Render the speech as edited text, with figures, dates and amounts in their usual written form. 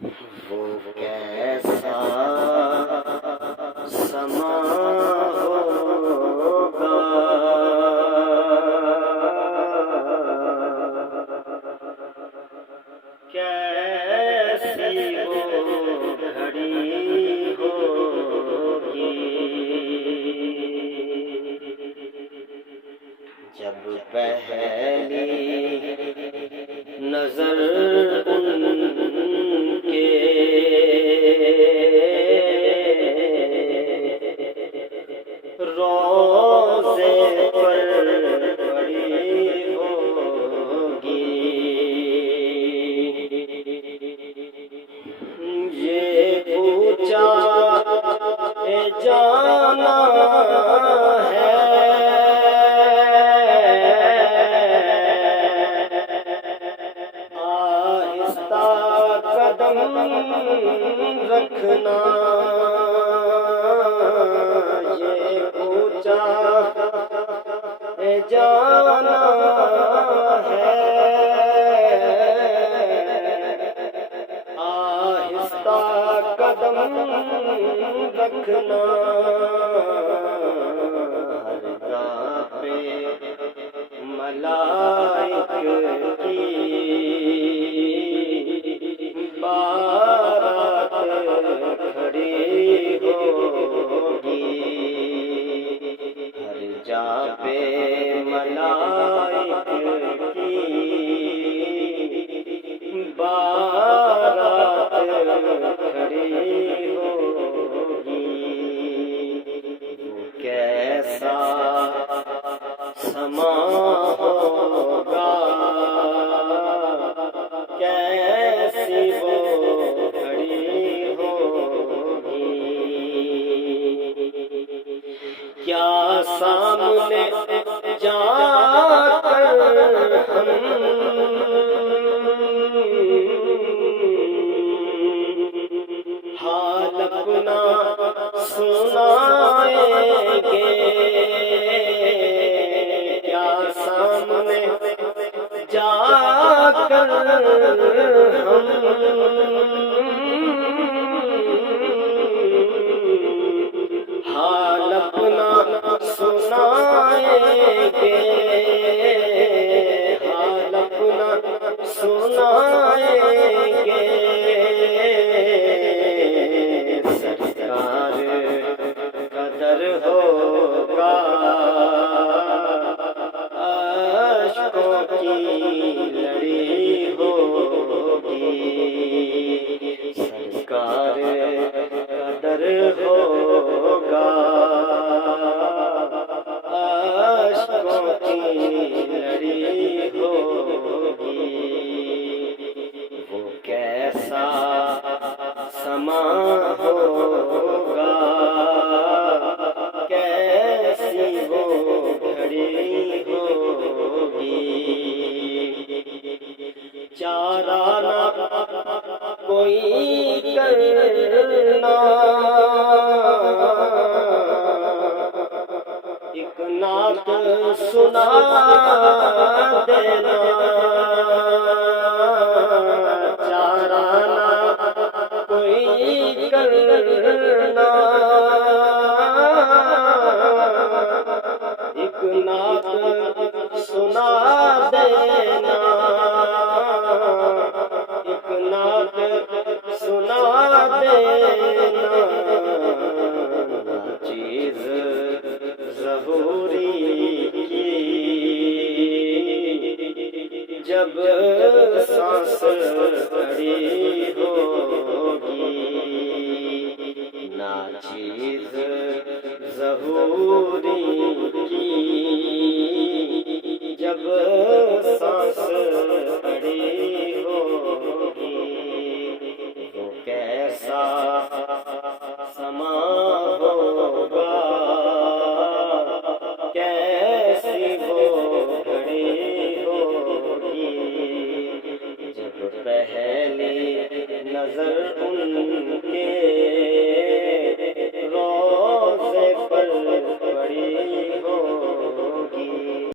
وہ کیسا سما ہوگا، کیسی وہ گھڑی ہوگی جب پہلی نظر ان کے روضے پر پڑی ہوگی، یہ پوچھا جانا ہے قدم رکھنا، یہ پوچھا جانا ہے، آہستہ قدم رکھنا، ہر گاہ پہ ملائک کی بارات کھڑی ہوگی، ہر جا پہ ملائک کی بارات کھڑی ہوگی، وہ کیسا سما ہوگا، کیسی وہ گھڑی ہوگی، کیا سامنے جا کر ہم حال اپنا سنائیں گے، کیا سامنے جا کر ہم حال اپنا سنائیں گے، حال اپنا سنائیں گے، سرکار قدر ہوگا، عشقوں کی لڑی ہوگی، سرکار قدر ہوگا، عشقوں کی لڑی ہوگی، وہ کیسا سما ہوگا، کیسی وہ گھڑی ہوگی، چارہ نہ کوئی کرنا، ایک نعت سنا دینا، چارہ نہ کوئی کرنا، ایک نعت سنا دینا، ایک نعت سنا دینا، چیز ظہوری کی جب سانس کھڑی ہوگی، ناچیز ظہوری کی جب سانس کھڑی ہوگی، وہ کیسا سما ہوگا، کیسی وہ گھڑی ہوگی، جب پہلی نظر ان